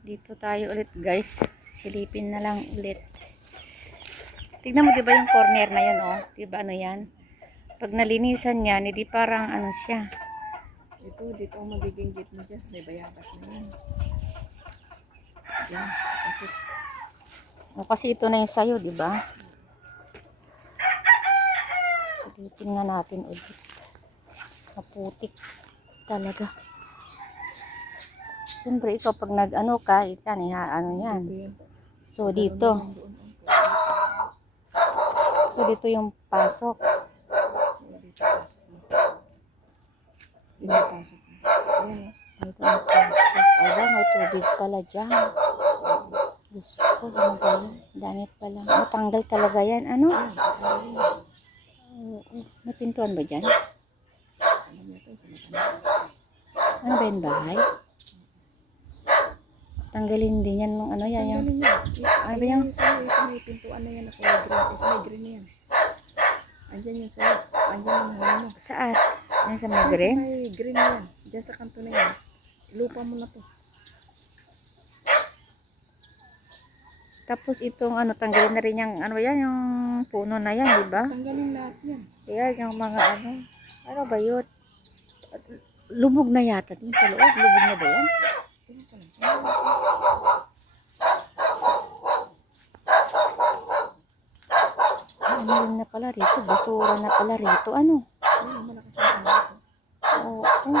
Dito tayo ulit guys. Silipin na lang ulit. Tignan mo 'di ba yung corner na 'yon oh? 'Di ba ano 'yan? Pag nalinisan niyan, hindi parang ano siya. Ito, dito ang magiging mo dyan. May bayabas na yan. Diyan. Kasi, O kasi ito na yung sayo, 'di ba? Silipin na natin ulit. Maputik talaga. Siyempre, ikaw pag nag-ano ka, ikan, iha, ano yan. yan. So, dito. So, dito yung pasok. Dito. Dito pasok. Ayan. Dito yung pasok. Aba, may tubig pala dyan. Diyos ko, ano ba yan? Dami pala. Matanggal talaga yan. Ano? Ayan, ayan. May pintuan ba dyan? Ano ba yung bahay? Tanggalin din yan nung ano yan. Yung. Ano ba yan? Yung yung may pintuan na yan na green. Is may green na yan. Andyan yung sa'yo. Andyan yung hangin mo. saan? Yan sa may green? sa may green na yan. Diyan sa kanto na yan. Lupa mo na to. Tapos itong ano, tanggalin na rin yung, ano yan, yung puno na yan, di ba? Tanggalin lahat yan. Kaya yung mga ano, ano ba yun? Lubog na yata din sa loob. Lubog na ba yan? Tingnan ko lang. Tingnan natin. Ano yun na pala rito? Basura na pala rito. Ano? Ayun, malakas ang ahas, oh. Oo.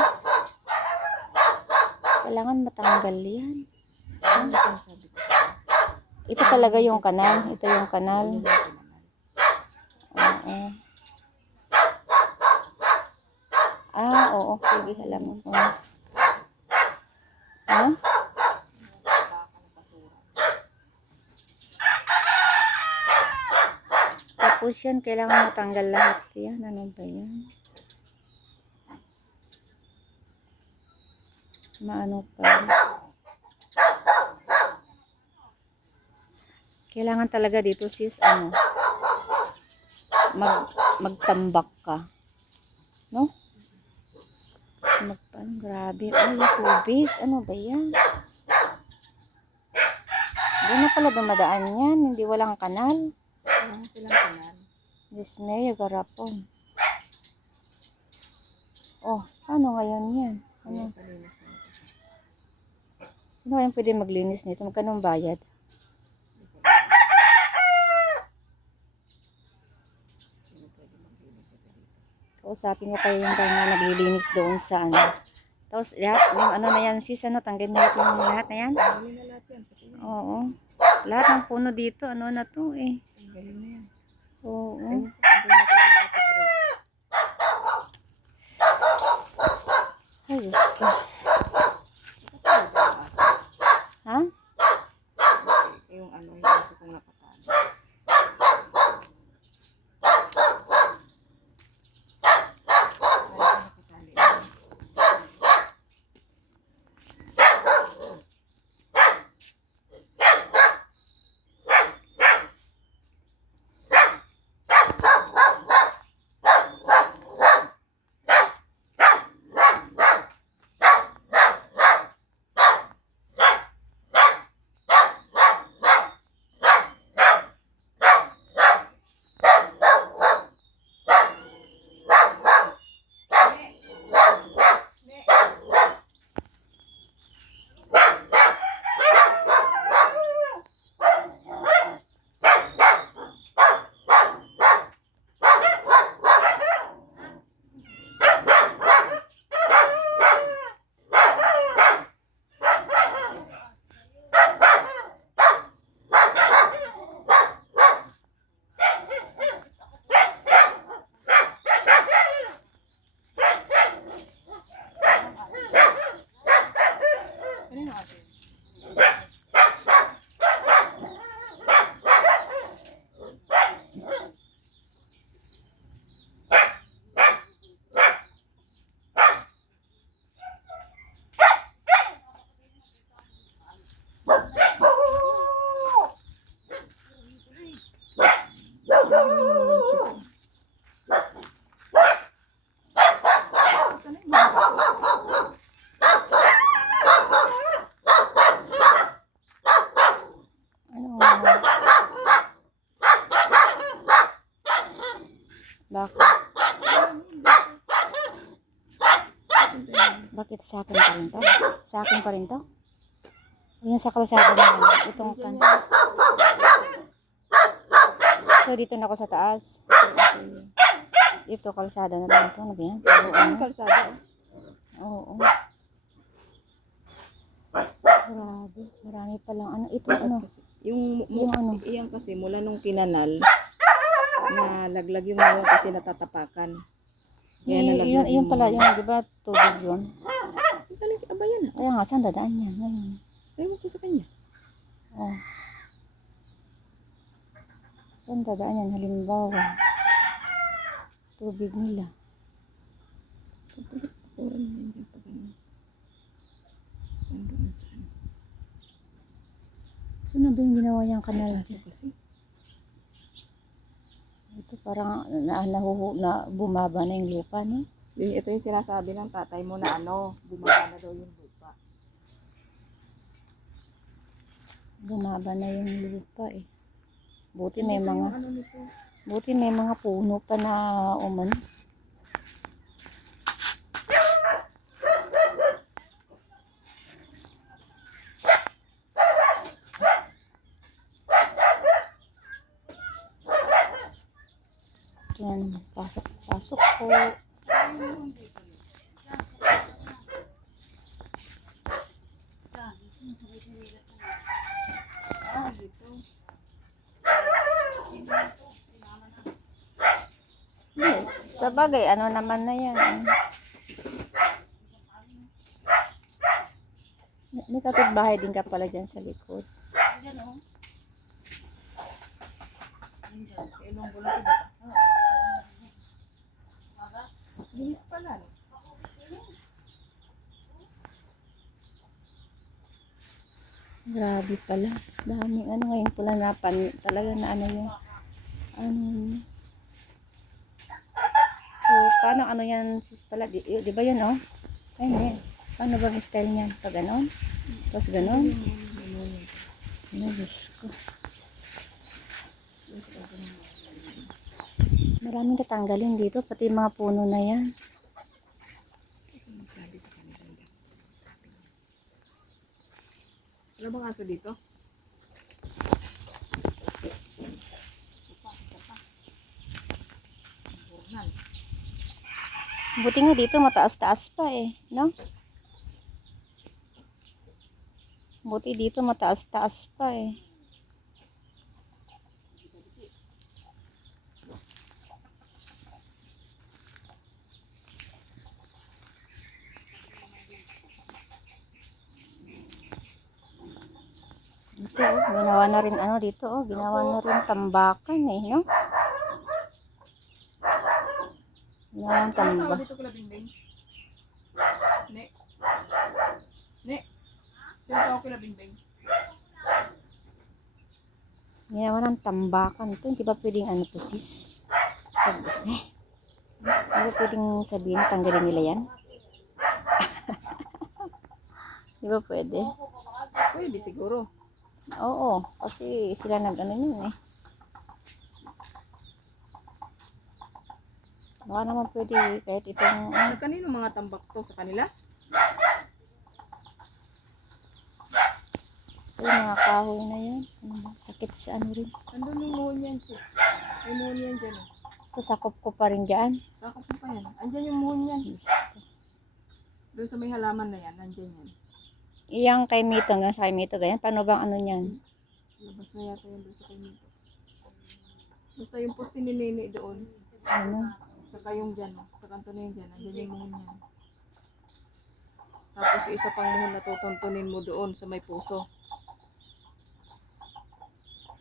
Kailangan matanggal yan. Ito talaga yung kanal. Ito yung kanal. Ayun yung kanal. Oo. Ah, oo. Sige, alam mo. Oo. Ha? Tapos yan, kailangan matanggal lahat yan. Ano ba yan? Maano pa. Kailangan talaga dito sis, ano, mag, magtambak ka. No? Mag, ano, grabe. Ay, tubig. Ano ba yan? Hindi na pala dumadaan yan. Hindi walang kanal. Wala silang kanal. Dismay, garapon. Oh, paano ngayon yan? Ano? Ano? Mo. Sino kayang pwede maglinis nito? Magkano ang bayad? Kausapin ko kayo yung mga naglilinis doon sa ano. Tapos, lahat, yung ano na yan, sis, ano, tanggalin na yung lahat na yan. Oo. Lahat ng puno dito, ano na to eh. Tanggalin na yan. Oo. Ate Fred. Ay, sa akin pa rin to? Sa akin pa rin to? Yan sa kalsada na lang. Itong kan. So, dito na ako sa taas. Ito, kalsada na lang ito. Ano ba yan? Ang ano? kalsada. Oo. oh. Grabe. Marami palang ano. Ito ano. Yung, Yung ano. Iyan kasi mula nung kinanal, na laglag yung ngayon kasi natatapakan. Kaya nalaglag yun, yun yung- pala. Yung, di ba, tubig yun. Aba yan. Kaya nga, saan dadaan yan? Ngayon. Ewan ko sa kanya. Oh. Saan dadaan yan? Halimbawa, tubig nila. Mo yun pag ano. Nandun sa ano. Saan na ba yung ginawa niyang kanal? Kaso kasi, Ito parang na, nahuhu, na bumaba na yung lupa, no? Yun, ito yung sinasabi ng tatay mo na ano, bumaba na daw yung lupa. Bumaba na yung lupa eh. Buti may mga, ano nito. buti may mga puno pa na uman. Yan, pasok, pasok po. Sa bagay, ano naman na yan. eh. May- kapitbahay din ka pala dyan sa likod. Ilong bulan ko ba? Linis pala. Grabe pala. Daming ano ngayon pala na pan, talaga na ano yung ano So, paano ano yan sis pala? Di, di ba yun oh? Ay, hindi. Paano bang style niyan? Pag ganon? Tapos ganon? Ano, Diyos ko. Maraming tatanggalin dito, pati mga puno na yan. Ano bang ato dito? Buti nga dito mataas-taas pa eh, no? Buti dito mataas-taas pa eh. Dito, oh, ginawa na rin ano dito, oh, ginawa na rin tambakan eh, no? Ginawa ng Ano dito Bingbing? Ne? Ne? Sino tawag kila Bingbing? Ginawa ng tambakan ito. Hindi ba pwedeng ano to sis? Sabi, eh. Hindi ba pwedeng sabihin tanggalin nila yan? Di ba pwede? Pwede siguro. Oo, kasi sila nag ano yun eh. Baka naman pwede kahit itong Ano kanino mga tambak to sa kanila? yung mga kahoy na yan. Ano ba? Sakit sa ano rin. Andun yung muhon yan sis. May muhon yan dyan. oh. So sakop ko pa rin dyan. Sakop mo pa yan. Andyan yung muhon yan. Ko. Doon sa may halaman na yan. Andyan yan. Iyang kay Mito, nga sa kay Mito, ganyan. Paano bang ano niyan? Labas na yata yan doon sa kanito. Basta yung poste ni Nene doon. Ano? Saka yung dyan. Sa kanto na yung dyan. Andyan yung muhon yan. Tapos yung isa pang muhon na tutuntunin mo doon sa may puso.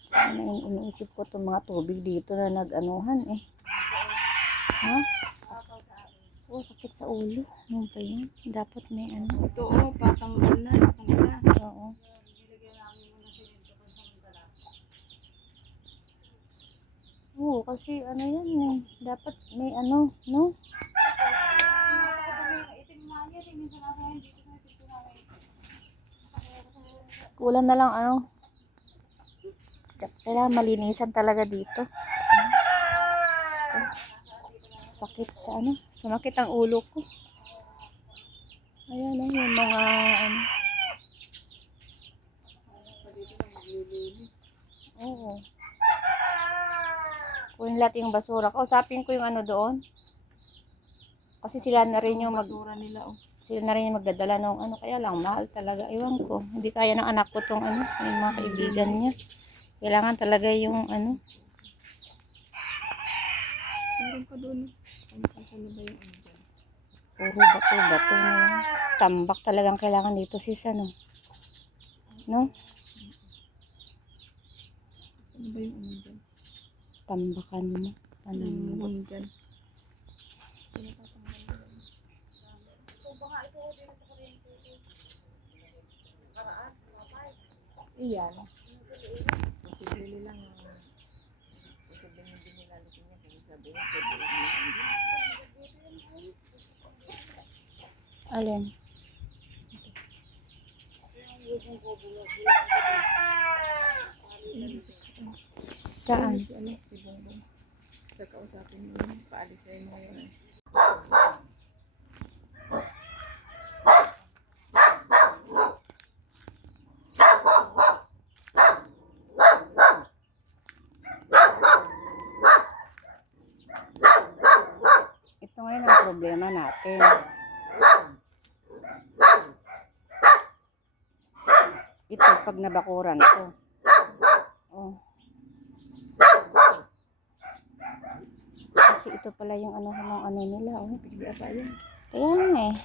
Ano yung iniisip ko itong mga tubig dito na nag-anuhan eh. Ha? Oh, sakit sa ulo. Ano ba yan? Dapat may ano. Ito oh, patanggal na sa kanila. Oo. Oo, kasi ano yan eh. Dapat may ano, no? Kulang na lang ano. Kailangan malinisan talaga dito. Sakit sa ano? Sumakit ang ulo ko. Ayan oh, yung mga ano. Oo. Kunin lahat yung basura. Kausapin ko yung ano doon. Kasi sila na rin yung mag, basura nila oh. sila na rin yung magdadala ng ano. Kaya lang, mahal talaga. Iwan ko. Hindi kaya ng anak ko tong ano, yung mga kaibigan niya. Kailangan talaga yung ano. Meron pa doon. Kasano ba yung ano dyan? Puro bato, bato na yan. Tambak talagang kailangan dito sis ano. No? Saan ba yung ano dyan? Tambakan mo. Ano Yung buhon dyan. Iyan. Posible lang ah, sabihin din nila laki niya kasi sabi niya pwede Alin? Saan? Ano, Bongbong. Kakausapin mo. Paalis na yun ngayon eh. Ito ngayon ang problema natin. Ito pag nabakuran to. Oh. Kasi ito pala yung ano ng ano nila, oh. Kaya nga eh.